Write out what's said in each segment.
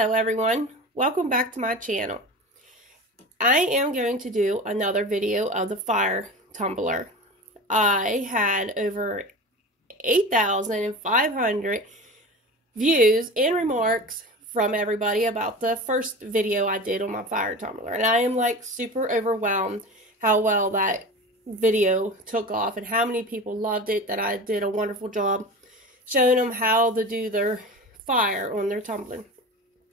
Hello everyone, welcome back to my channel. I am going to do another video of the Fire Tumbler. I had over 8,500 views and remarks from everybody about the first video I did on my Fire Tumbler, and I am like super overwhelmed how well that video took off and how many people loved it, that I did a wonderful job showing them how to do their fire on their tumbler.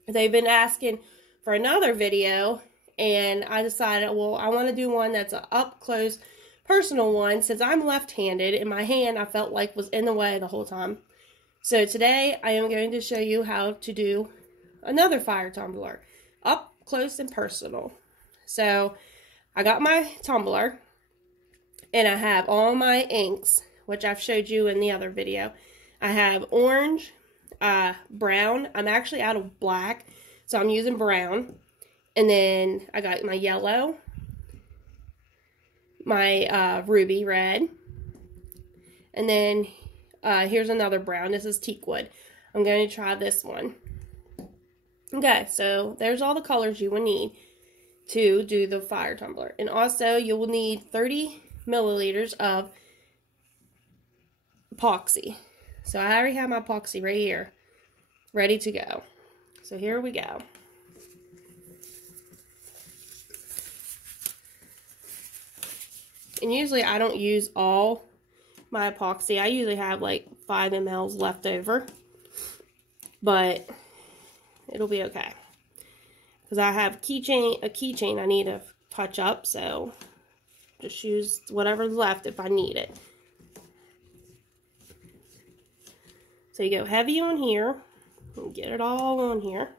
They've been asking for another video, and I decided, well, I want to do one that's an up-close, personal one, since I'm left-handed, and my hand, I felt like, was in the way the whole time. So today, I am going to show you how to do another fire tumbler, up close and personal. So, I got my tumbler, and I have all my inks, which I've showed you in the other video. I have orange, brown. I'm actually out of black, so I'm using brown. And then I got my yellow, my ruby red, and then here's another brown. This is teakwood. I'm going to try this one. Okay, so there's all the colors you will need to do the fire tumbler. And also you will need 30 milliliters of epoxy. So I already have my epoxy right here, ready to go. So here we go. And usually I don't use all my epoxy. I usually have like 5 ml left over, but it'll be okay. Because I have a keychain I need to touch up, so just use whatever's left if I need it. So you go heavy on here, and get it all on here.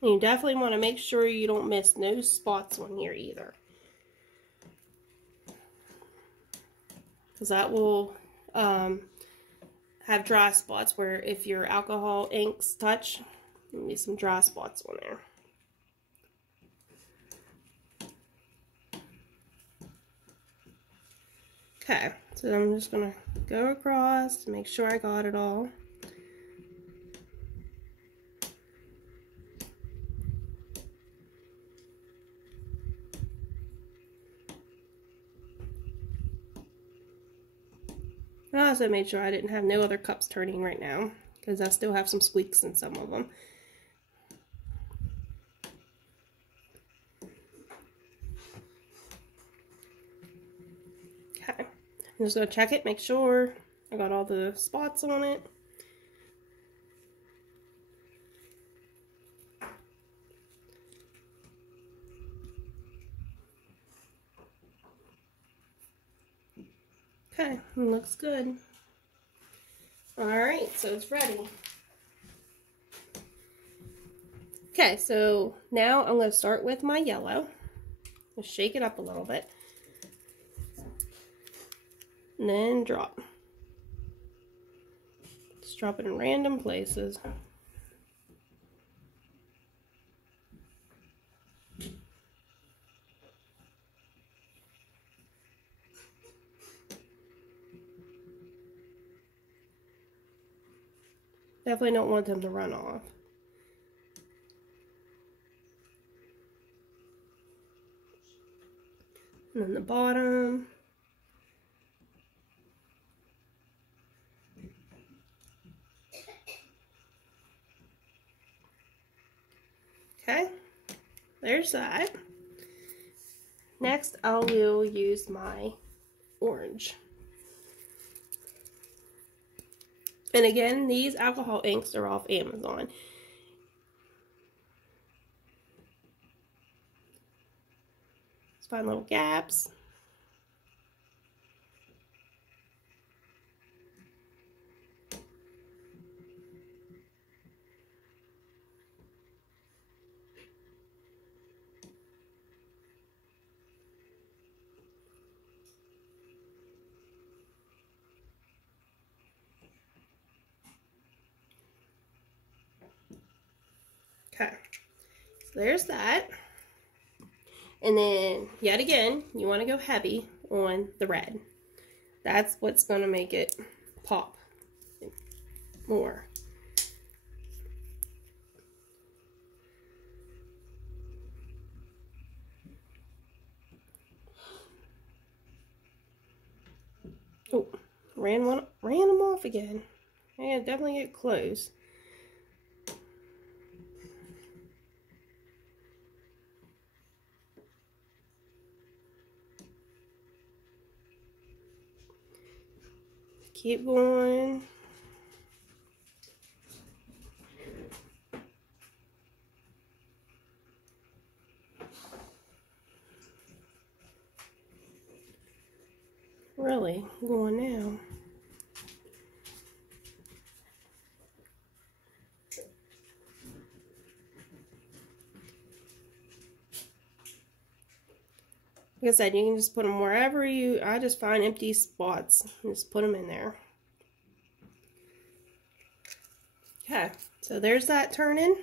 You definitely want to make sure you don't miss no spots on here either, because that will have dry spots where if your alcohol inks touch, there'll be some dry spots on there. Okay, so I'm just going to go across to make sure I got it all. I also made sure I didn't have no other cups turning right now, because I still have some squeaks in some of them. Okay, I'm just going to check it, make sure I got all the spots on it. Okay, it looks good. Alright, so it's ready. Okay, so now I'm going to start with my yellow. Just shake it up a little bit. And then drop. Just drop it in random places. Definitely don't want them to run off. And then the bottom. Okay, there's that. Next, I will use my orange. And again, these alcohol inks are off Amazon. Just find little gaps. Okay, so there's that. And then, yet again, you want to go heavy on the red. That's what's going to make it pop more. Oh, ran them off again. Yeah, definitely get close. Keep going. Really going now. Like I said, you can just put them wherever I just find empty spots and just put them in there. Okay, so there's that turning.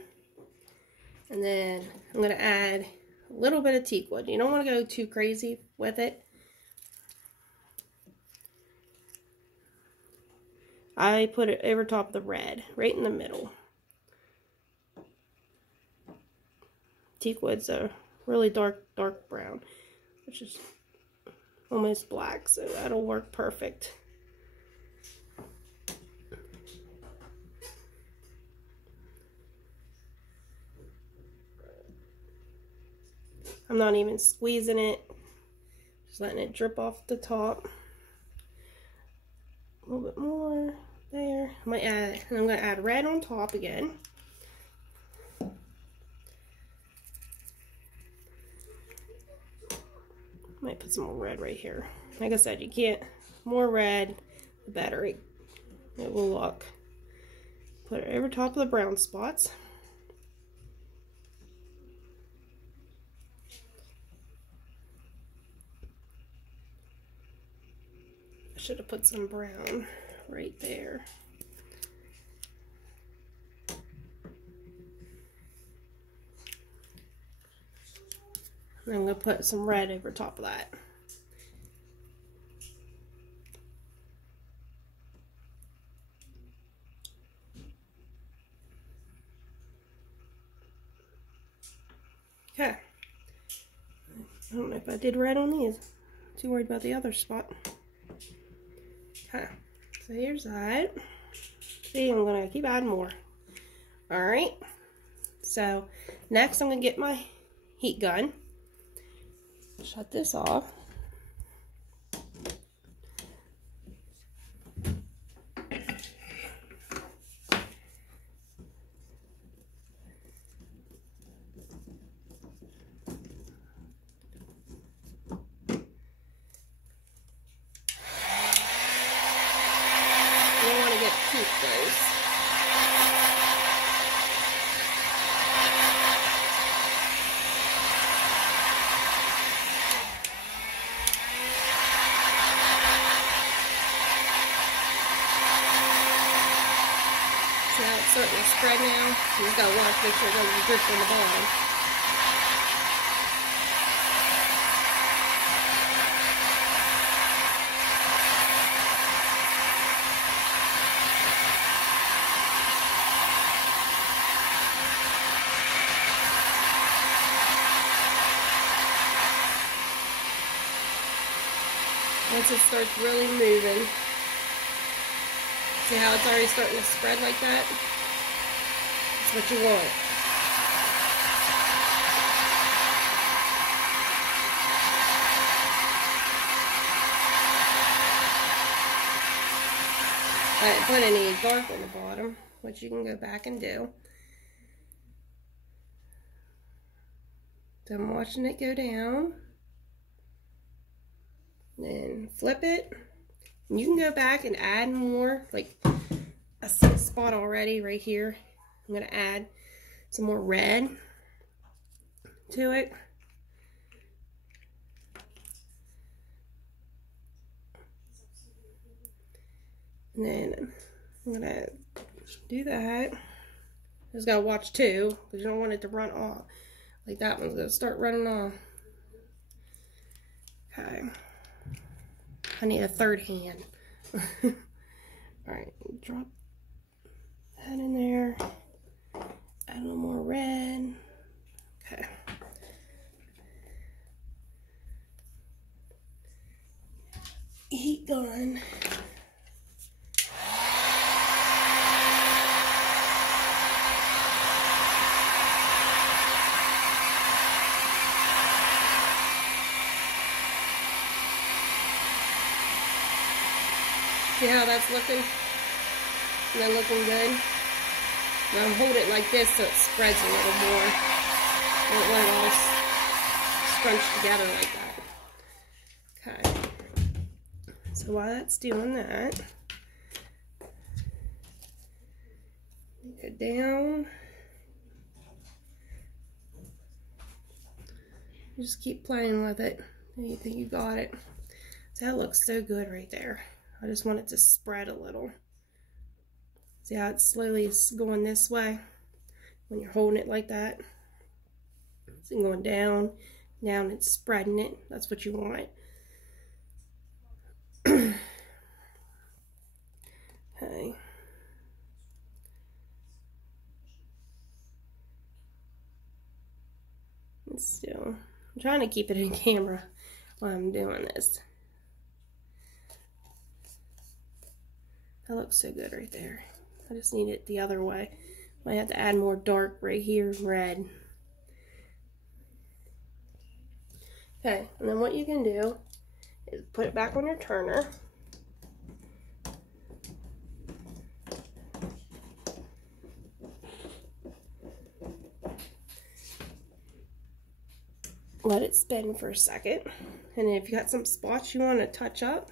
And then I'm going to add a little bit of teakwood. You don't want to go too crazy with it. I put it over top of the red, right in the middle. Teakwood's a really dark brown, which is almost black, so that'll work perfect. I'm not even squeezing it, just letting it drip off the top. A little bit more there. I'm going to add red on top again. Might put some more red right here. Like I said, you can't, more red, the better it will look. Put it over top of the brown spots. I should have put some brown right there. And I'm going to put some red over top of that. Okay. I don't know if I did red on these. I'm too worried about the other spot. Okay. So here's that. See, I'm going to keep adding more. Alright. So next I'm going to get my heat gun. Shut this off. You don't want to get too close. Now it's starting to spread now. You just gotta watch, make sure it doesn't drip on the bottom. Once it starts really moving, see how it's already starting to spread like that? That's what you want. I didn't put any dark on the bottom, which you can go back and do. So I'm watching it go down. Then flip it. And you can go back and add more. Like, I see a spot already right here. I'm going to add some more red to it. And then I'm going to do that. Just gotta watch too, because you don't want it to run off. Like that one's gonna start running off. Okay. I need a third hand. Alright, drop that in there. Add a little more red. Okay. Heat gun. See how that's looking? Isn't that looking good? Now hold it like this so it spreads a little more. Don't let it all scrunch together like that. Okay. So while that's doing that, go down. You just keep playing with it. You think you got it. So that looks so good right there. I just want it to spread a little. See how it's slowly going this way when you're holding it like that? It's going down, down, it's spreading it. That's what you want. Okay. And still, I'm trying to keep it in camera while I'm doing this. That looks so good right there. I just need it the other way. Might have to add more dark right here, red. Okay, and then what you can do is put it back on your turner. Let it spin for a second. And if you got some spots you want to touch up,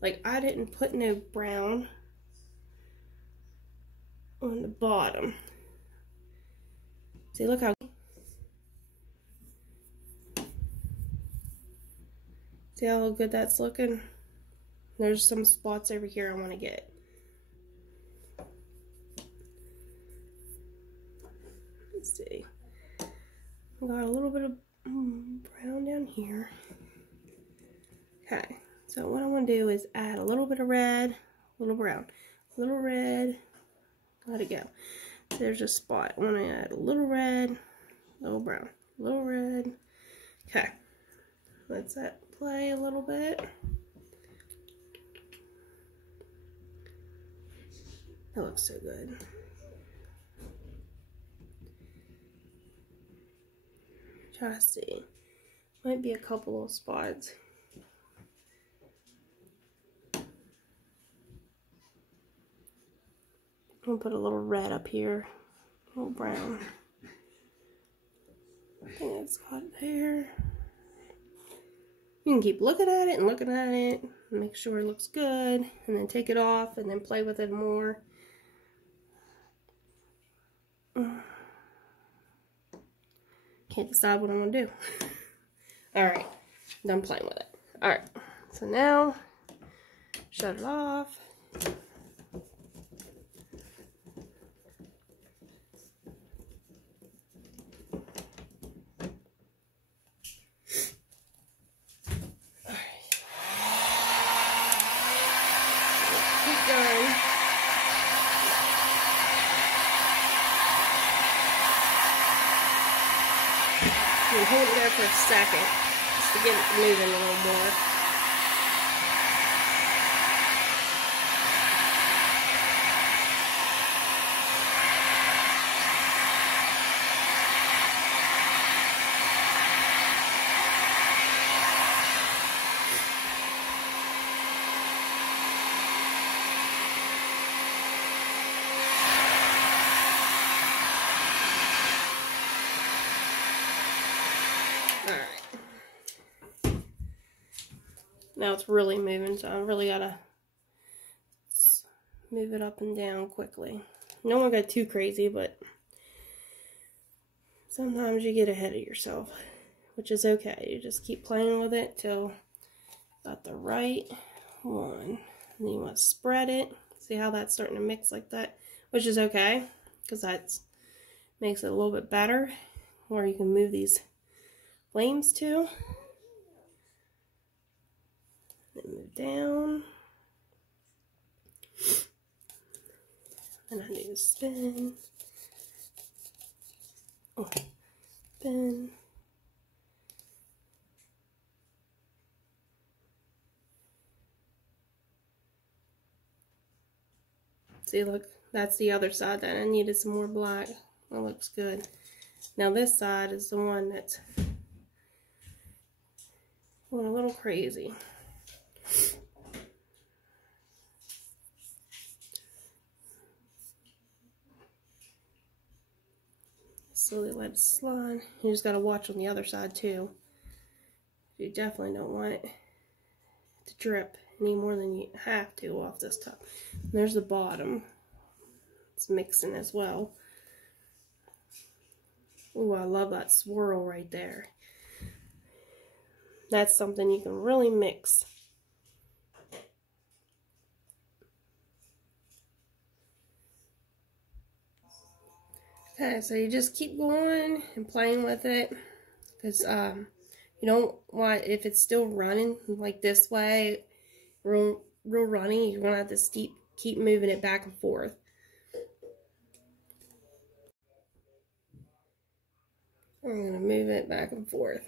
like I didn't put no brown on the bottom. See, look how, see how good that's looking? There's some spots over here I want to get. Let's see. I got a little bit of brown down here. Okay, so what I want to do is add a little bit of red, a little brown, a little red. Let it go. There's a spot. I want to add a little red, a little brown, a little red. Okay. Let's that play a little bit. That looks so good. Try to see. Might be a couple of spots. I'll put a little red up here, a little brown. I think it's got there. You can keep looking at it and looking at it, and make sure it looks good, and then take it off, and then play with it more. Can't decide what I'm gonna do. Alright, done playing with it. Alright, so now, shut it off. You hold it there for a second just to get it moving a little more. Now it's really moving, so I really gotta move it up and down quickly. You don't want to go too crazy, but sometimes you get ahead of yourself, which is okay. You just keep playing with it till you got the right one. And then you want to spread it. See how that's starting to mix like that, which is okay, because that's Makes it a little bit better, where you can move these flames to. Then move down. And I need to spin. Oh, spin. See, look, that's the other side that I needed some more black. That looks good. Now this side is the one that's going a little crazy. Slowly let it slide. You just got to watch on the other side too. You definitely don't want it to drip any more than you have to off this top. And there's the bottom. It's mixing as well. Ooh, I love that swirl right there. That's something you can really mix. Okay, so you just keep going and playing with it, because you don't want, if it's still running like this way, real runny, you're gonna have to keep moving it back and forth. I'm gonna move it back and forth.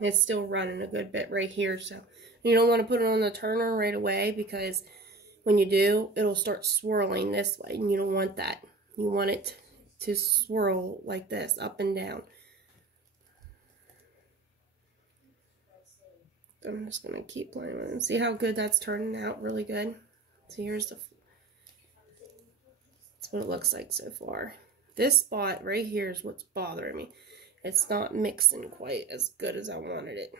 It's still running a good bit right here, so you don't want to put it on the turner right away, because when you do, it'll start swirling this way, and you don't want that. You want it to swirl like this, up and down. I'm just going to keep playing with it. See how good that's turning out? Really good. So here's that's what it looks like so far. This spot right here is what's bothering me. It's not mixing quite as good as I wanted it.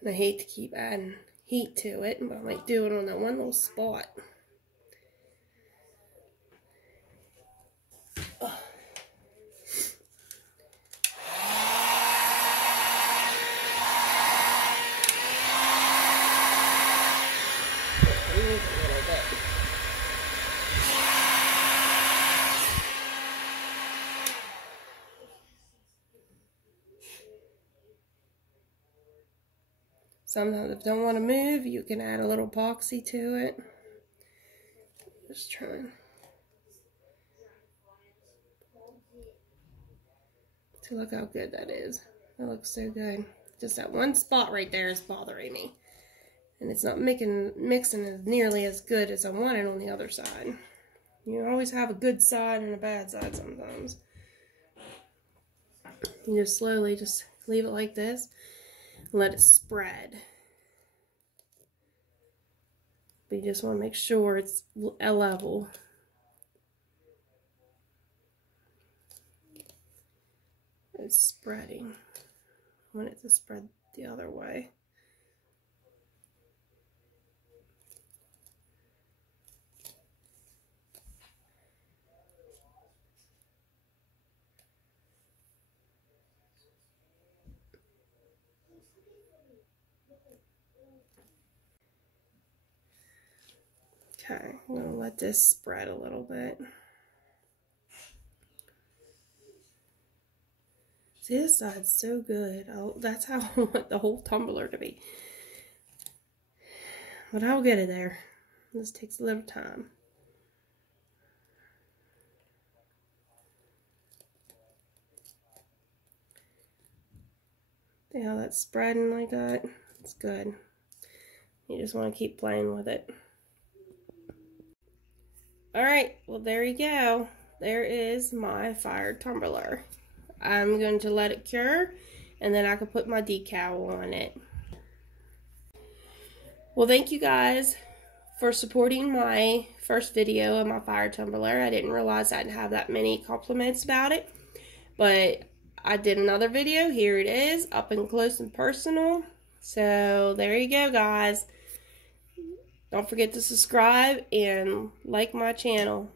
And I hate to keep adding heat to it, but I might do it on that one little spot. Sometimes if you don't want to move, you can add a little epoxy to it. Just trying to look how good that is. That looks so good. Just that one spot right there is bothering me. And it's not mixing as nearly as good as I wanted on the other side. You always have a good side and a bad side sometimes. You just slowly just leave it like this. Let it spread. But you just want to make sure it's a level. It's spreading. I want it to spread the other way. Okay, I'm going to let this spread a little bit. See, this side's so good. That's how I want the whole tumbler to be. But I'll get it there. This takes a little time. See how that's spreading like that? It's good. You just want to keep playing with it. Alright, well there you go. There is my fire tumbler. I'm going to let it cure, and then I can put my decal on it. Well, thank you guys for supporting my first video of my fire tumbler. I didn't realize I'd have that many compliments about it, but I did another video. Here it is, up and close and personal. So there you go, guys. Don't forget to subscribe and like my channel.